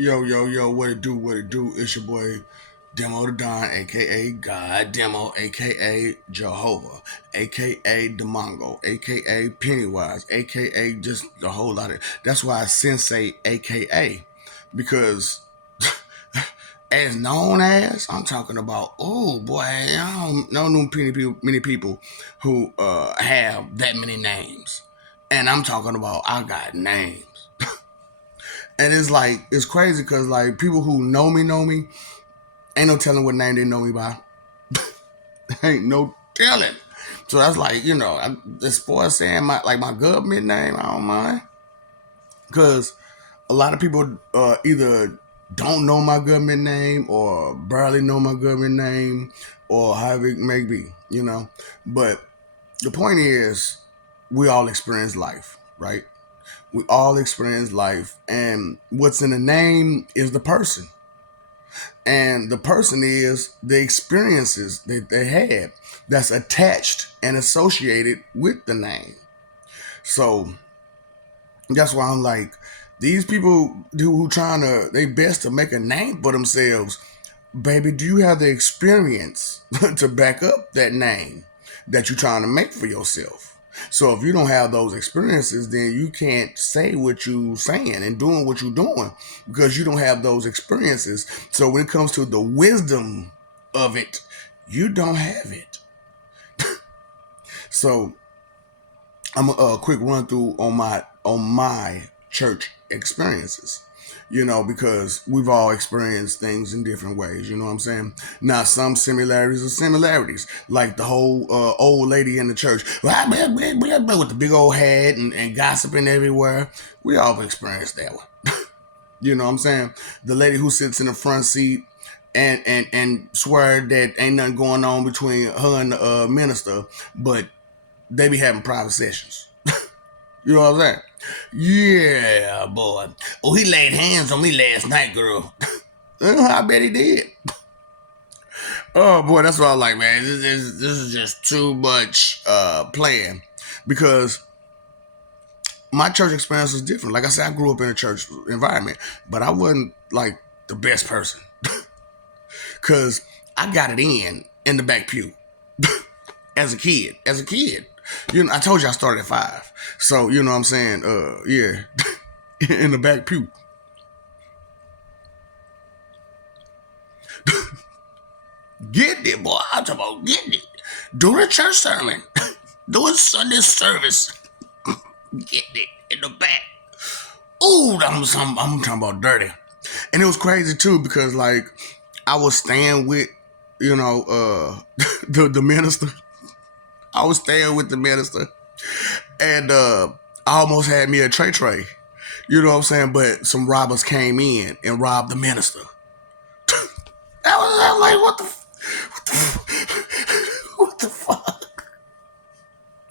Yo, yo, yo, what it do, what it do? It's your boy Demo the Don, aka God Demo, aka Jehovah, aka Demongo, aka Pennywise, aka just a whole lot of that's why I sensei aka because as known as I'm talking about, oh boy, I don't know many people who have that many names. And I'm talking about I got names. And it's like it's crazy because like people who know me, ain't no telling what name they know me by. Ain't no telling. So that's like as far as saying my government name, I don't mind because a lot of people either don't know my government name or barely know my government name or however it may be, But the point is, we all experience life, right? We all experience life, and what's in the name is the person. And the person is the experiences that they had that's attached and associated with the name. So that's why I'm like, these people who trying to they best to make a name for themselves, baby, do you have the experience to back up that name that you're trying to make for yourself? So if you don't have those experiences, then you can't say what you saying and doing what you're doing because you don't have those experiences. So when it comes to the wisdom of it, you don't have it. So I'm a quick run through on my church experiences. Because we've all experienced things in different ways. You know what I'm saying? Now, some similarities are similarities, like the whole old lady in the church with the big old hat and gossiping everywhere. We all experienced that one. You know what I'm saying? The lady who sits in the front seat and swear that ain't nothing going on between her and the minister, but they be having private sessions. You know what I'm saying? Yeah, boy. Oh, he laid hands on me last night, girl. I bet he did. Oh boy, that's what I like, man. This is just too much playing because my church experience was different. Like I said, I grew up in a church environment, but I wasn't like the best person because I got it in the back pew as a kid. I told you I started at 5. So, you know what I'm saying? Yeah. In the back pew. Getting it, boy. I'm talking about getting it. Doing a church sermon. Doing Sunday service. Getting it in the back. Ooh, I'm talking about dirty. And it was crazy too because like I was staying with, the minister. I was staying with the minister. And I almost had me a tray. You know what I'm saying? But some robbers came in and robbed the minister. I was like, what the fuck?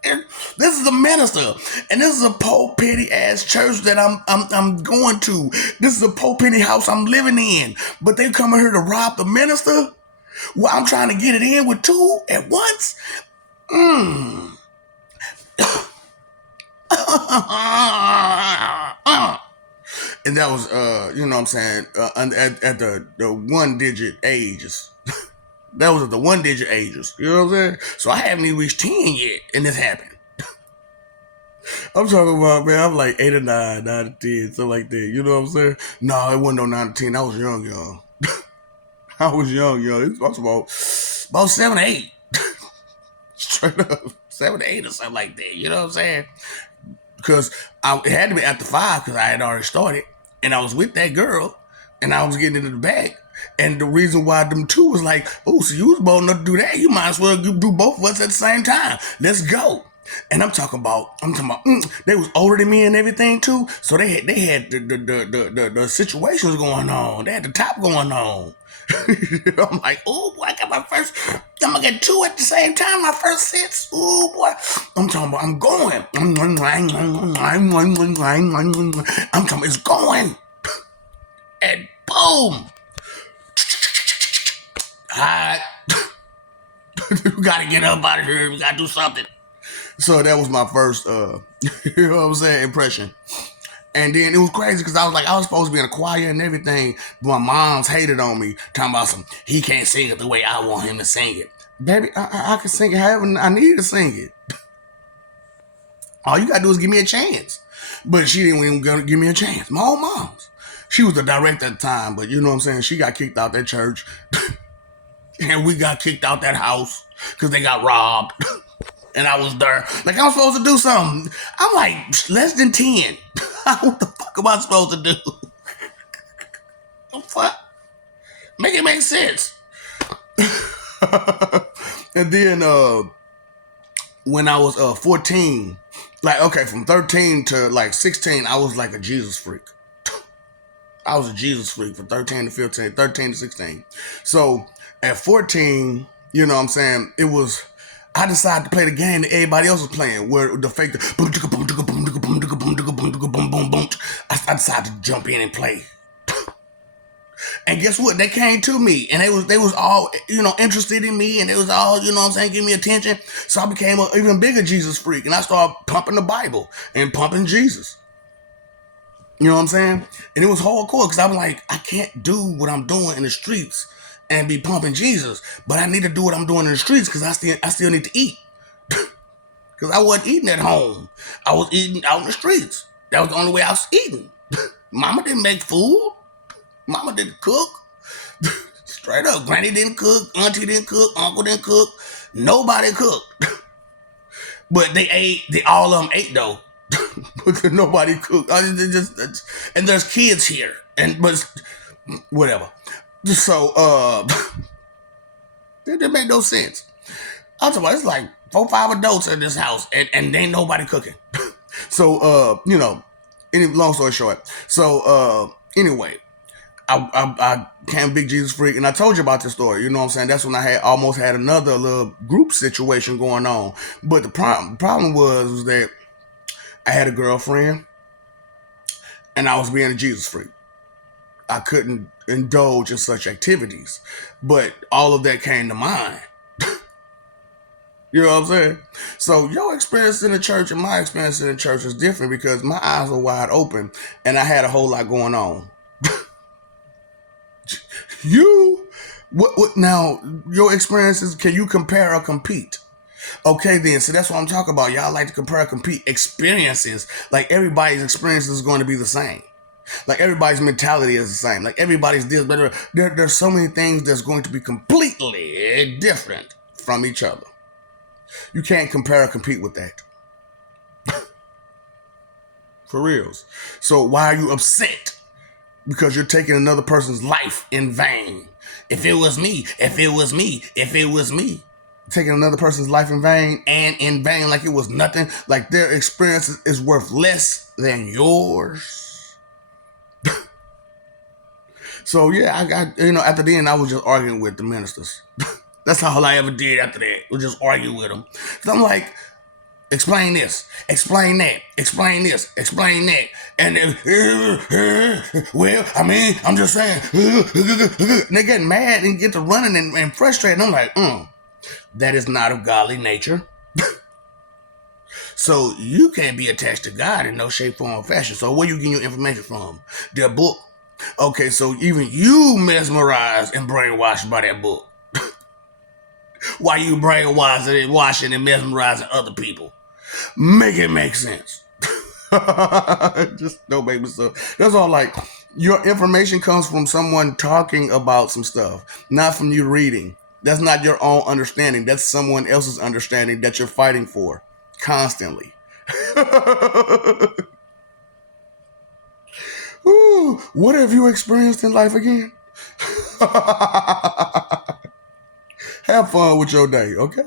And this is a minister, and this is a poor petty ass church that I'm going to. This is a poor petty house I'm living in, but they coming here to rob the minister. Well, I'm trying to get it in with 2 at once. And that was, you know what I'm saying, at the 1-digit ages. That was at the 1-digit ages. You know what I'm saying? So I haven't even reached 10 yet, and this happened. I'm talking about, man, I'm like 8 or 9, 9 or 10, something like that. You know what I'm saying? No, it wasn't no 9 or 10. I was young. I was young. It was about 7 or 8. Straight up. 7 or 8 or something like that. You know what I'm saying? Because it had to be after 5 because I had already started. And I was with that girl. And I was getting into the back. And the reason why them 2 was like, oh, so you was bold enough to do that. You might as well do both of us at the same time. Let's go. And I'm talking about, they was older than me and everything too. So they had the situations going on. They had the top going on. I'm like, oh boy, I got my first. I'm gonna get 2 at the same time. My first sets. Oh boy, I'm talking about. I'm going. I'm talking. It's going. And boom. Alright. We gotta get up out of here. We gotta do something. So that was my first, you know what I'm saying, impression. And then it was crazy because I was supposed to be in a choir and everything, but my mom's hated on me, talking about he can't sing it the way I want him to sing it. Baby, I can sing it however I need to sing it. All you gotta do is give me a chance. But she didn't even go give me a chance. My own mom's. She was the director at the time, but you know what I'm saying? She got kicked out that church. And we got kicked out that house because they got robbed. And I was there. Like, I'm supposed to do something. I'm like, less than 10. What the fuck am I supposed to do? What? Make it make sense. And then when I was 14, like, okay, from 13 to like 16, I was like a Jesus freak. I was a Jesus freak from 13 to 15, 13 to 16. So at 14, you know what I'm saying, I decided to play the game that everybody else was playing, where the fake, I decided to jump in and play. And guess what? They came to me, and they was all, you know, interested in me, and they was all, you know what I'm saying, giving me attention. So I became an even bigger Jesus freak, and I started pumping the Bible and pumping Jesus. You know what I'm saying? And it was hardcore because I'm like, I can't do what I'm doing in the streets and be pumping Jesus, but I need to do what I'm doing in the streets because I still need to eat. Because I wasn't eating at home. I was eating out in the streets. That was the only way I was eating. Mama didn't make food. Mama didn't cook. Straight up. Granny didn't cook. Auntie didn't cook. Uncle didn't cook. Nobody cooked. But they ate. All of them ate though. Because nobody cooked. And there's kids here. But whatever. So it made no sense. I'm talking about, it's like 4 or 5 adults in this house, and ain't nobody cooking. So you know, long story short. So anyway, I became a big Jesus freak, and I told you about this story. You know what I'm saying? That's when I almost had another little group situation going on. But the problem was that I had a girlfriend, and I was being a Jesus freak. I couldn't indulge in such activities, but all of that came to mind. You know what I'm saying? So your experience in the church and my experience in the church is different because my eyes were wide open and I had a whole lot going on. What now, your experiences, can you compare or compete? Okay then, so that's what I'm talking about. Y'all like to compare or compete experiences. Like everybody's experience is going to be the same. Like everybody's mentality is the same. Like everybody's this, but there's so many things that's going to be completely different from each other. You can't compare or compete with that. For reals. So why are you upset? Because you're taking another person's life in vain. If it was me. Taking another person's life in vain and in vain like it was nothing. Like their experience is worth less than yours. So yeah, I got, you know, after the end I was just arguing with the ministers. That's all I ever did after that. Was just argue with them. Cause I'm like, explain this, explain that, explain this, explain that. And well, I mean, I'm just saying. And they get mad and get to running and frustrated. I'm like, that is not of godly nature. So you can't be attached to God in no shape, form, or fashion. So where you getting your information from? Their book. Okay, so even you mesmerized and brainwashed by that book. Why you brainwashing and washing and mesmerizing other people? Make it make sense. Just don't make me so. That's all. Like, your information comes from someone talking about some stuff, not from you reading. That's not your own understanding. That's someone else's understanding that you're fighting for constantly. Ooh, what have you experienced in life again? Have fun with your day, okay?